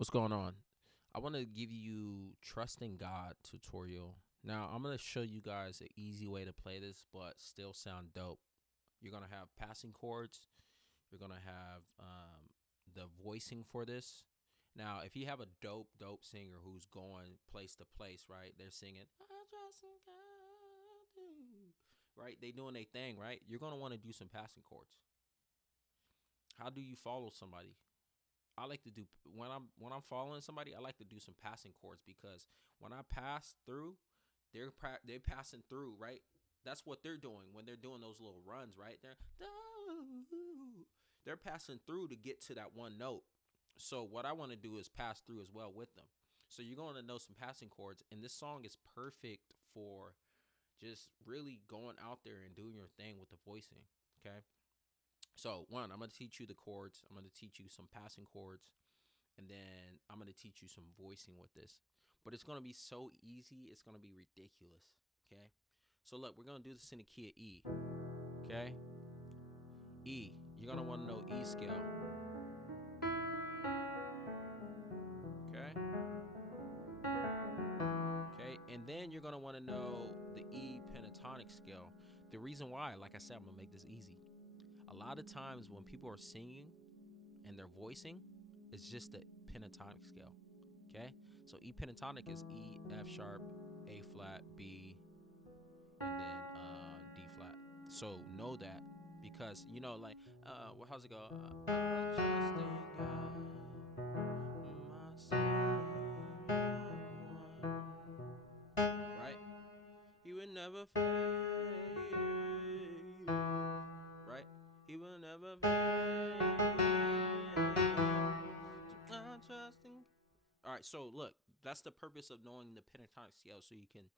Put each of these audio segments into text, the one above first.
What's going on? I want to give you Trusting God tutorial. Now, I'm going to show you guys an easy way to play this, but still sound dope. You're going to have passing chords. You're going to have the voicing for this. Now, if you have a dope singer who's going place to place, right? They're singing, I trust in God, right? They doing their thing, right? You're going to want to do some passing chords. How do you follow somebody? I like to do when I'm following somebody. I like to do some passing chords because when I pass through, they're passing through, right? That's what they're doing when they're doing those little runs, right? They're passing through to get to that one note. So what I want to do is pass through as well with them. So you're going to know some passing chords, and this song is perfect for just really going out there and doing your thing with the voicing. Okay. So one, I'm going to teach you the chords. I'm going to teach you some passing chords. And then I'm going to teach you some voicing with this. But it's going to be so easy. It's going to be ridiculous. Okay. So look, we're going to do this in the key of E. Okay. E. You're going to want to know E scale. Okay. Okay. And then you're going to want to know the E pentatonic scale. The reason why, like I said, I'm going to make this easy. A lot of times when people are singing and they're voicing, it's just the pentatonic scale. Okay, so E pentatonic is E, F sharp, A flat, B, and then D flat. So know that because like how's it go? I trust in God, my Savior, right? He will never fail, right? He will never fail. I trust in. All right, so look, that's the purpose of knowing the pentatonic scale, so you can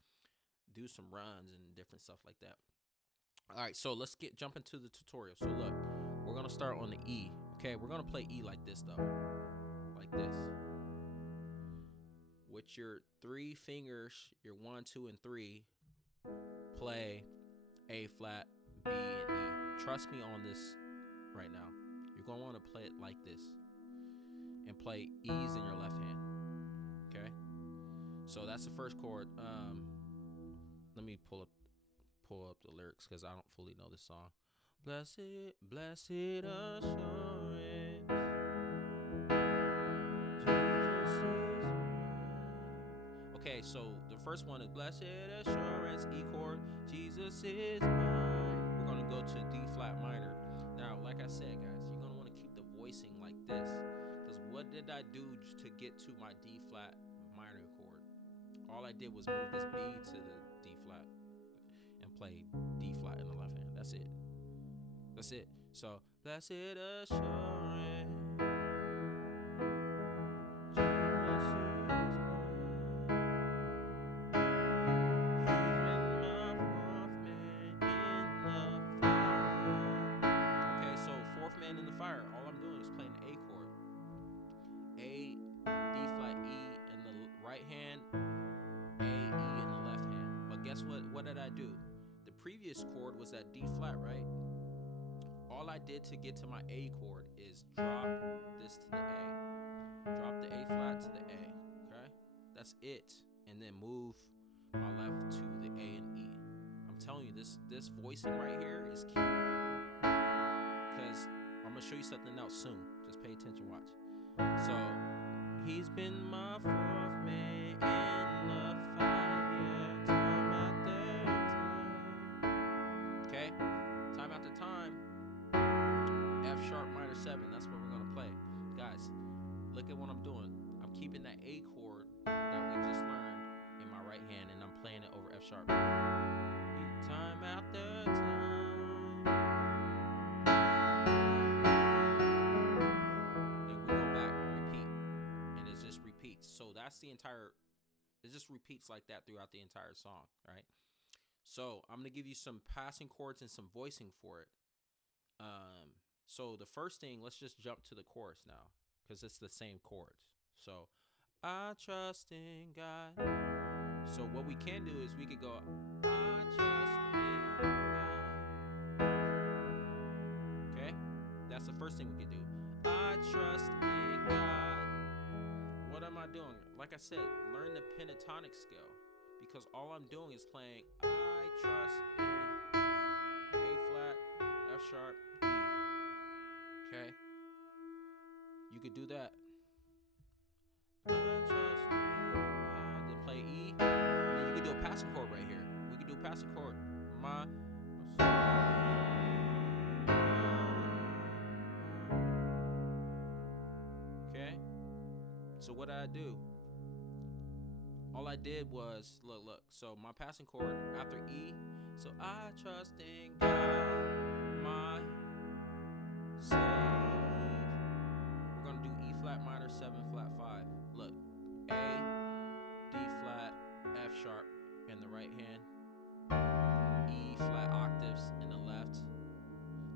do some runs and different stuff like that. All right, so let's jump into the tutorial. So look, we're gonna start on the E. Okay, we're gonna play E like this though, like this. With your three fingers, your 1, 2, and 3, play A flat, B, and E. Trust me on this right now. You're gonna want to play it like this, and play E's in your left hand. Okay. So that's the first chord. Let me pull up the lyrics because I don't fully know this song. Blessed, blessed assurance, Jesus is mine. Okay, so the first one is blessed assurance, E chord, Jesus is mine. We're gonna go to D flat minor. Now, like I said, guys, you're gonna want to keep the voicing like this, because what did I do to get to my D flat minor chord? All I did was move this B to the D flat and play D flat in the left hand. That's it. That's it. So, blessed assurance, Jesus is mine. He's been my fourth man in the fire. Okay, so fourth man in the fire. All I'm doing is playing the A chord. A, D flat, E in the right hand, A, E in the left hand. But guess what? What did I do? The previous chord was that D flat, right? All I did to get to my A chord is drop this to the A. Drop the A flat to the A. Okay? That's it. And then move my left to the A and E. I'm telling you, this voicing right here is key. Because I'm going to show you something else soon. Just pay attention, watch. So, he's been my fourth man in the fire, time after time. Okay? Time after time. F sharp minor 7. That's what we're going to play. Guys, look at what I'm doing. I'm keeping that A chord that we just learned in my right hand, and I'm playing it over F sharp. Time after time. Then we go back and repeat. And it just repeats. So that's the entire, it just repeats like that throughout the entire song, right? So I'm going to give you some passing chords and some voicing for it. So the first thing, let's just jump to the chorus now, because it's the same chords. So I trust in God. So what we can do is we could go, I trust in God. Okay? That's the first thing we could do. I trust in God, doing? Like I said, learn the pentatonic scale, because all I'm doing is playing I trust in A flat, F sharp, E. Okay? You could do that. I trust in God. Then play E. And then you could do a passing chord right here. We could do a passing chord. My. Okay? So what did I do? All I did was look. So my passing chord after E. So I trust in God, my save. We're gonna do E flat minor 7 flat 5. Look, A, D flat, F sharp in the right hand, E flat octaves in the left.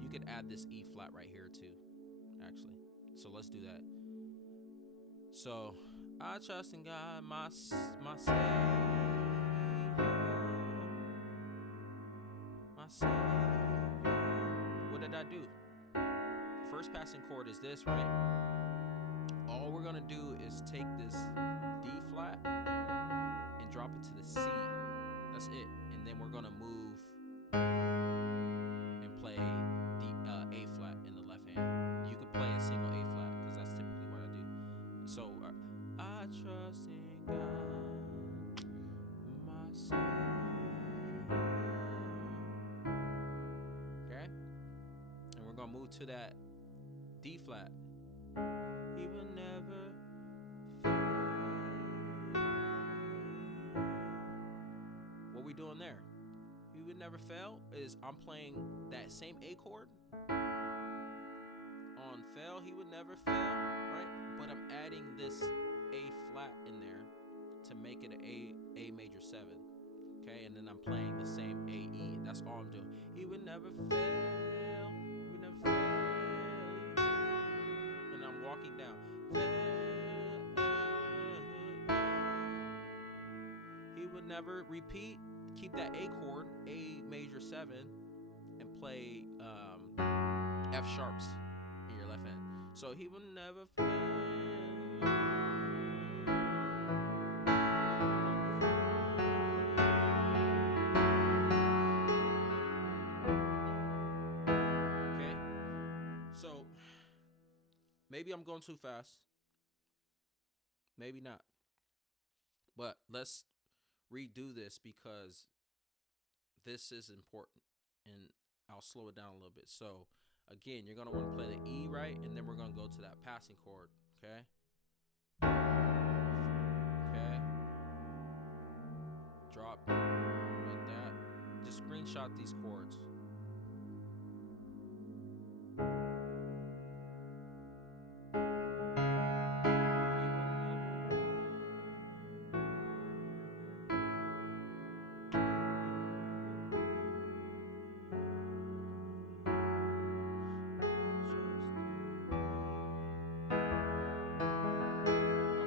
You could add this E flat right here too, actually. So let's do that. So I trust in God, my Savior, my Savior. What did I do? First passing chord is this, right? All we're gonna do is take this D flat and drop it to the C. That's it. And then we're gonna move and play the A flat in the left hand. You could play a single A flat because that's typically what I do. So I trust in God, my Savior. Okay? And we're gonna move to that D flat. He will never fail. What we doing there? He would never fail is I'm playing that same A chord on fail. He would never fail, right? But I'm adding this A flat in there to make it an A major 7. Okay, and then I'm playing the same A E. That's all I'm doing. He would never fail. He would never fail. And I'm walking down. He would never repeat. Keep that A chord, A major 7, and play F sharps in your left hand. So he will never fail. Okay? So maybe I'm going too fast. Maybe not. But let's redo this because this is important, and I'll slow it down a little bit. So again, you're going to want to play the E, right? And then we're going to go to that passing chord, okay? Okay. Drop like that. Just screenshot these chords.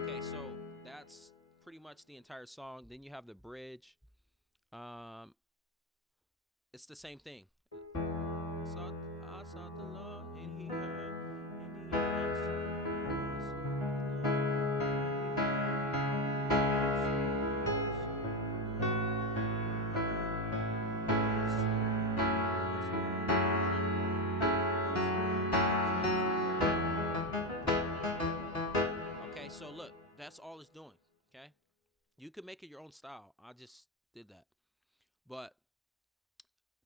Okay, so that's pretty much the entire song. Then you have the bridge. It's the same thing. I sought the Lord and he heard and he answered. Okay, so look, that's all it's doing. Okay, you can make it your own style. I just did that, but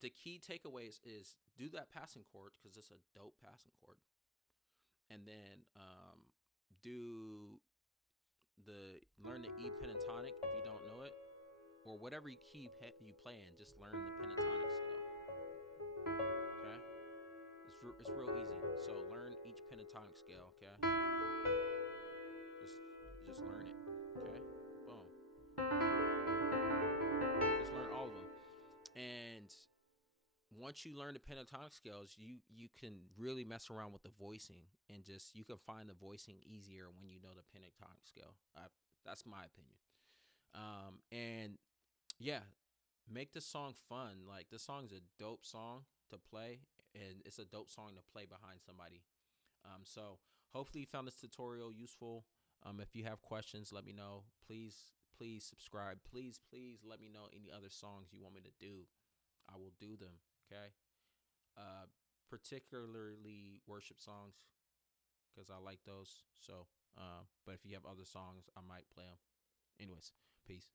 the key takeaways is do that passing chord because it's a dope passing chord, and then do learn the E pentatonic if you don't know it, or whatever key you play in. Just learn the pentatonic scale. Okay, it's real easy. So learn each pentatonic scale. Okay, just learn it. Okay, boom. Just learn all of them, and once you learn the pentatonic scales, you can really mess around with the voicing, and just you can find the voicing easier when you know the pentatonic scale. That's my opinion. And yeah, make the song fun. Like, this song is a dope song to play, and it's a dope song to play behind somebody. So hopefully you found this tutorial useful. If you have questions, let me know. Please subscribe. Please let me know any other songs you want me to do. I will do them. Okay. Uh, Particularly worship songs because I like those. So, but if you have other songs, I might play them. Anyways, peace.